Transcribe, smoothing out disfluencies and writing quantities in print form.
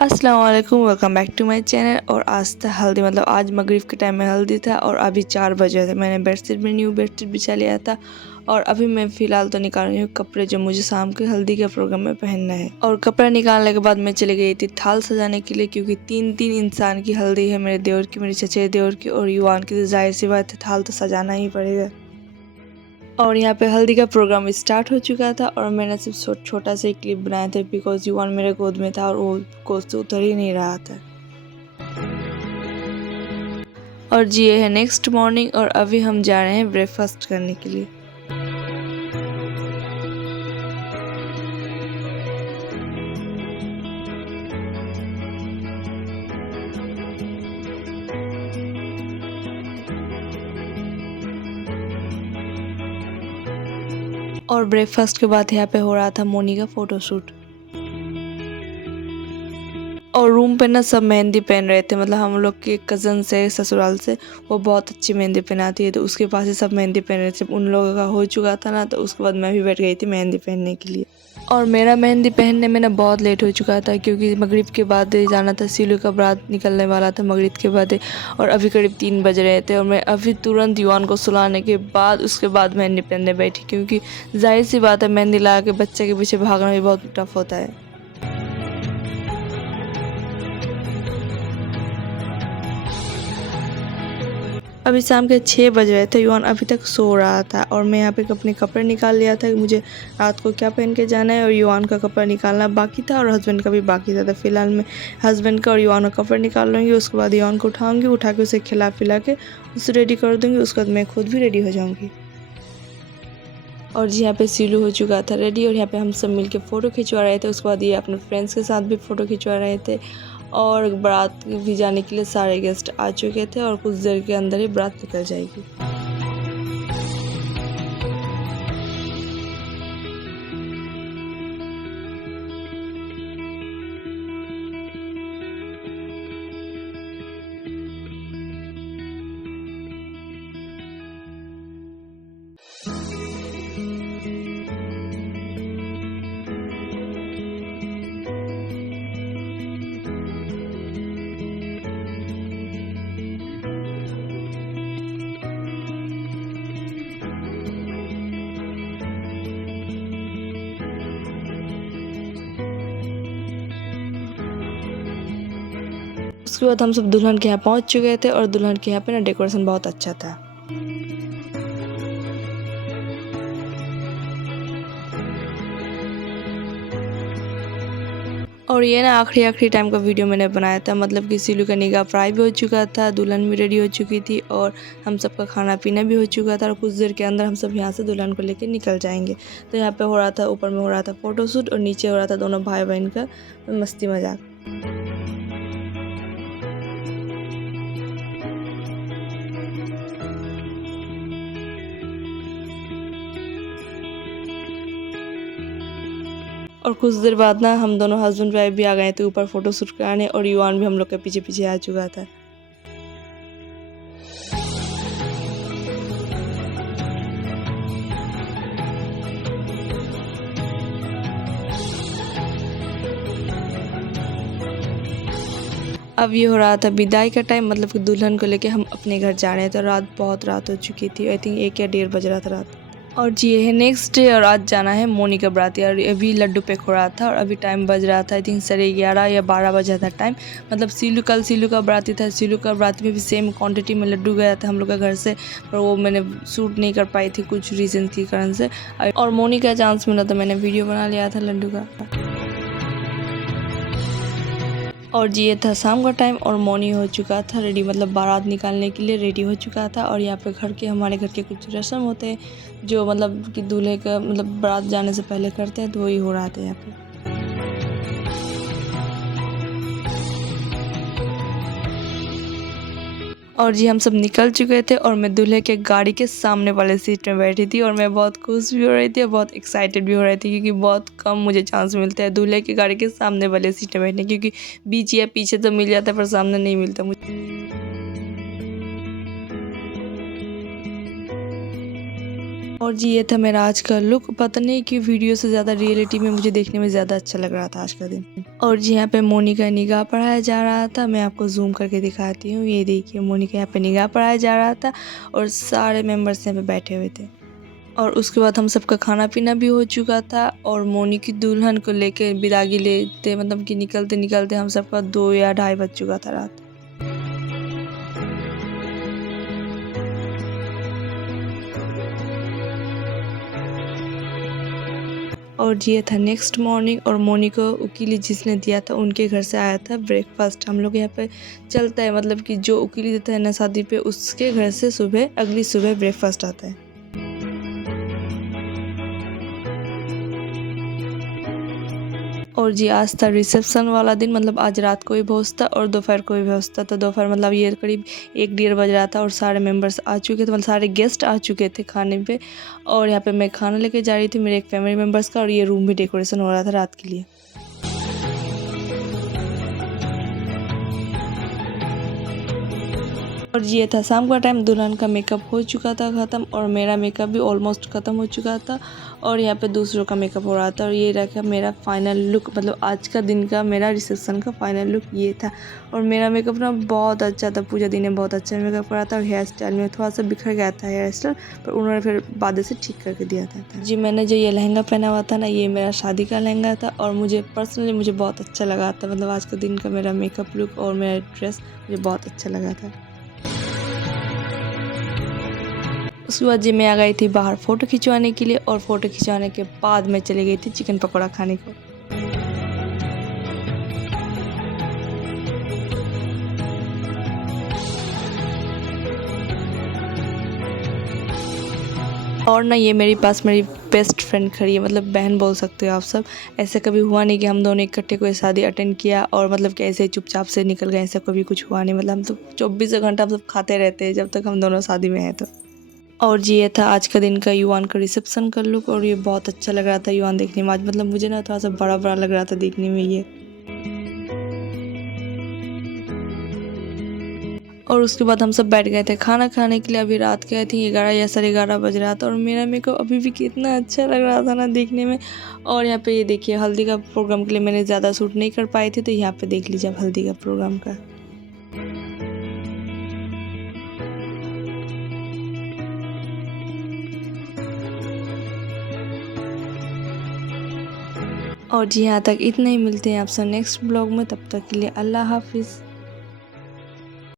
अस्सलाम वालेकुम, welcome back to my channel. और आज था हल्दी, मतलब आज मगरिब के टाइम में हल्दी था और अभी 4 बजे थे। मैंने बेडशीट भी न्यू बेडशीट बिछा लिया था और अभी मैं फ़िलहाल तो निकाल रही हूँ कपड़े जो मुझे शाम के हल्दी के प्रोग्राम में पहनना है। और कपड़ा निकालने के बाद मैं चली गई थी थाल सजाने के लिए, क्योंकि 3 इंसान की हल्दी है, मेरे देवर की, मेरे चचेरे देवर की और युवान की। तो जाहिर सी बात है थाल तो सजाना ही पड़ेगा। और यहाँ पे हल्दी का प्रोग्राम स्टार्ट हो चुका था और मैंने सिर्फ छोटा सा क्लिप बनाया था, बिकॉज युवान मेरे गोद में था और वो गोद से उतर ही नहीं रहा था। और जी ये है नेक्स्ट मॉर्निंग और अभी हम जा रहे हैं ब्रेकफास्ट करने के लिए। और ब्रेकफास्ट के बाद यहाँ पे हो रहा था मोनी का फोटोशूट। और रूम पे ना सब मेहंदी पहन रहे थे, मतलब हम लोग के कज़न से ससुराल से, वो बहुत अच्छी मेहंदी पहनाती है, तो उसके पास ही सब मेहंदी पहन रहे थे। उन लोगों का हो चुका था ना, तो उसके बाद मैं भी बैठ गई थी मेहंदी पहनने के लिए। और मेरा मेहंदी पहनने में ना बहुत लेट हो चुका था, क्योंकि मगरिब के बाद जाना था। सीलू का बारात निकलने वाला था मगरिब के बाद और अभी करीब 3 बज रहे थे। और मैं अभी तुरंत युवान को सुलाने के बाद उसके बाद मेहंदी पहनने बैठी, क्योंकि जाहिर सी बात है मेहंदी लगा के बच्चे के पीछे भागना भी बहुत टफ होता है। अभी शाम के 6 बज रहे थे, युवान अभी तक सो रहा था और मैं यहाँ पे अपने कपड़े निकाल लिया था कि मुझे रात को क्या पहन के जाना है। और युवान का कपड़ा निकालना बाकी था और हस्बैंड का भी बाकी था। तो फिलहाल मैं हस्बैंड का और युवान का कपड़ा निकाल लूँगी, उसके बाद युवान को उठाऊँगी, उठा के उसे खिला पिला के उसे रेडी कर दूँगी। उसके बाद मैं खुद भी रेडी हो जाऊँगी। और जी यहाँ पे सीलू हो चुका था रेडी और यहाँ पे हम सब मिलके फ़ोटो खिंचवा रहे थे। उसके बाद ये अपने फ्रेंड्स के साथ भी फ़ोटो खिंचवा रहे थे। और बारात भी जाने के लिए सारे गेस्ट आ चुके थे और कुछ देर के अंदर ही बारात निकल जाएगी। उसके बाद हम सब दुल्हन के यहाँ पहुँच चुके थे और दुल्हन के यहाँ पे ना डेकोरेशन बहुत अच्छा था। और ये ना आखिरी टाइम का वीडियो मैंने बनाया था, मतलब कि सीलू का निकाह फ्राई भी हो चुका था, दुल्हन भी रेडी हो चुकी थी और हम सबका खाना पीना भी हो चुका था। और कुछ देर के अंदर हम सब यहाँ से दुल्हन को लेकर निकल जाएंगे। तो यहाँ पे हो रहा था, ऊपर में हो रहा था फ़ोटोशूट और नीचे हो रहा था दोनों भाई बहन का मस्ती मजाक। और कुछ देर बाद ना हम दोनों हस्बैंड वाइफ भी आ गए थे ऊपर फ़ोटोशूट कराने और युवान भी हम लोग के पीछे पीछे आ चुका था। अब ये हो रहा था विदाई का टाइम, मतलब कि दुल्हन को लेके हम अपने घर जा रहे थे। तो बहुत रात हो चुकी थी, आई थिंक 1 या 1:30 बज रहा था रात। और जी ये है नेक्स्ट डे और आज जाना है मोनी का बारात। और अभी लड्डू पैक हो रहा था और अभी टाइम बज रहा था आई थिंक 11:30 या 12 बजा था टाइम। मतलब कल सीलू का बाराती था, सीलू का बाराती में भी सेम क्वांटिटी में लड्डू गया था हम लोग का घर से, पर वो मैंने शूट नहीं कर पाई थी कुछ रीज़न के कारण से। और मोनी का चांस मिला तो मैंने वीडियो बना लिया था लड्डू का। और जी ये था शाम का टाइम और मोनी हो चुका था रेडी, मतलब बारात निकालने के लिए रेडी हो चुका था। और यहाँ पे हमारे घर के कुछ रस्म होते हैं जो मतलब कि दूल्हे का मतलब बारात जाने से पहले करते हैं, तो वही हो रहा था यहाँ पे। और जी हम सब निकल चुके थे और मैं दूल्हे के गाड़ी के सामने वाले सीट में बैठी थी और मैं बहुत खुश भी हो रही थी और बहुत एक्साइटेड भी हो रही थी, क्योंकि बहुत कम मुझे चांस मिलता है दूल्हे की गाड़ी के सामने वाले सीट में बैठने, क्योंकि बीच या पीछे तो मिल जाता है पर सामने नहीं मिलता मुझे। और और जी ये था मेरा आज का लुक। पता नहीं कि वीडियो से ज़्यादा रियलिटी में मुझे देखने में ज़्यादा अच्छा लग रहा था आज का दिन। और जी यहाँ पे मोनी का निगाह पढ़ाया जा रहा था। मैं आपको जूम करके दिखाती हूँ। ये देखिए मोनी का यहाँ पे निगाह पढ़ाया जा रहा था और सारे मेंबर्स यहाँ पे बैठे हुए थे। और उसके बाद हम सबका खाना पीना भी हो चुका था और मोनी की दुल्हन को लेके विदागी लेते मतलब कि निकलते निकलते हम सबका 2 या 2:30 बज चुका था रात। और जी ये था नेक्स्ट मॉर्निंग और मोनी को उकीली जिसने दिया था उनके घर से आया था ब्रेकफास्ट। हम लोग यहाँ पे चलता है मतलब कि जो उकीली देता है ना शादी पे उसके घर से सुबह अगली सुबह ब्रेकफास्ट आता है। और जी आज था रिसेप्शन वाला दिन मतलब आज रात को भी भोज था और दोपहर को भी भोज था। तो दोपहर मतलब ये करीब 1-1:30 बज रहा था और सारे मेंबर्स आ चुके थे मतलब सारे गेस्ट आ चुके थे खाने पे। और यहाँ पे मैं खाना लेके जा रही थी मेरे एक फैमिली मेम्बर्स का और ये रूम भी डेकोरेशन हो रहा था रात के लिए। और ये था शाम का टाइम। दुल्हन का मेकअप हो चुका था ख़त्म और मेरा मेकअप भी ऑलमोस्ट ख़त्म हो चुका था और यहाँ पे दूसरों का मेकअप हो रहा था। और ये रखा मेरा फाइनल लुक मतलब आज का दिन का मेरा रिसेप्शन का फाइनल लुक ये था। और मेरा मेकअप ना बहुत अच्छा था। पूजा दी ने बहुत अच्छा मेकअप करा था और हेयर स्टाइल में थोड़ा सा बिखर गया था हेयर स्टाइल पर उन्होंने फिर बाद से ठीक करके दिया था। जी मैंने जो ये लहंगा पहना हुआ था ना ये मेरा शादी का लहंगा था और मुझे पर्सनली मुझे बहुत अच्छा लगा था। मतलब आज का दिन का मेरा मेकअप लुक और मेरा ड्रेस मुझे बहुत अच्छा लगा था। उसके बाद जी मैं आ गई थी बाहर फ़ोटो खिंचवाने के लिए और फ़ोटो खिंचवाने के बाद मैं चली गई थी चिकन पकौड़ा खाने को। और ना ये मेरे पास मेरी बेस्ट फ्रेंड खड़ी है मतलब बहन बोल सकते हो आप सब। ऐसा कभी हुआ नहीं कि हम दोनों इकट्ठे कोई शादी अटेंड किया और मतलब कि ऐसे चुपचाप से निकल गए। ऐसा कभी कुछ हुआ नहीं मतलब हम तो 24 घंटा हम सब खाते रहते हैं जब तक हम दोनों शादी में हैं तो। और जी ये था आज का दिन का युवान का रिसेप्शन का लुक और ये बहुत अच्छा लग रहा था युवान देखने में। आज मतलब मुझे ना थोड़ा सा बड़ा बड़ा लग रहा था देखने में ये। और उसके बाद हम सब बैठ गए थे खाना खाने के लिए। अभी रात के आई थी 11 या 11:30 बज रहा था और मेरे को अभी भी कितना अच्छा लग रहा था ना देखने में। और यहाँ पे ये देखिए हल्दी का प्रोग्राम के लिए मैंने ज़्यादा शूट नहीं कर पाई थी तो यहाँ पे देख लीजिए आप हल्दी का प्रोग्राम का। और जी यहाँ तक इतना ही। मिलते हैं आपसे नेक्स्ट ब्लॉग में। तब तक के लिए अल्लाह हाफिज़।